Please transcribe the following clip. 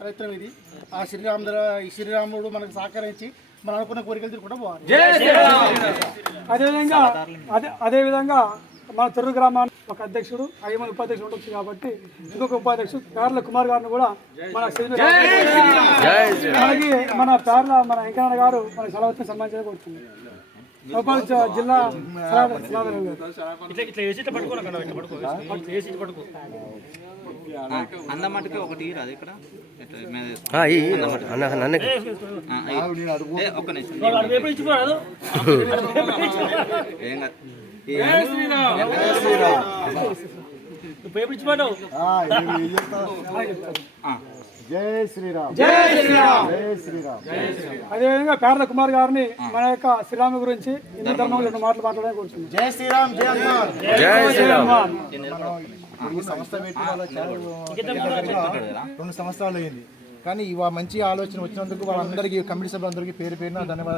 ప్రయత్నం ఇది. ఆ శ్రీరాముడు మనకు సహకరించి మనం అనుకున్న కోరికలు తిరుగుకుంటూ పోవాలి. అదేవిధంగా మన తొర్రు గ్రామానికి ఒక అధ్యక్షుడు 5 మంది ఉపాధ్యక్షుడు ఉండొచ్చు కాబట్టి ఇంకొక ఉపాధ్యక్షుడు పేర్ల కుమార్ గారిని కూడా మన మనకి మన పేర్ల మన వెంకయ్య గారు మన సెలవుని సన్మానించడం కోరుతుంది. జిల్లా అన్నమాటకి ఒకటి రాదు ఇక్కడ ఒక్క నిమిషం జై శ్రీరామ్, జై శ్రీరామ్, జై శ్రీరామ్. అదేవిధంగా పేర్ల కుమార్ గారిని మన యొక్క శ్రీరామ గురించి హిందూ ధర్మంలో 2 మాటలు మాట్లాడడానికి కోరుతుంది. జై శ్రీరామ్, జై హనుమాన్, జై శ్రీరామ్. ఈ సంస్థ పెట్టి 2 సంవత్సరాలు అయింది. కానీ మంచి ఆలోచన వచ్చినందుకు వాళ్ళందరికీ కమిటీ సభ్యులందరికీ పేరు పేరున ధన్యవాదాలు.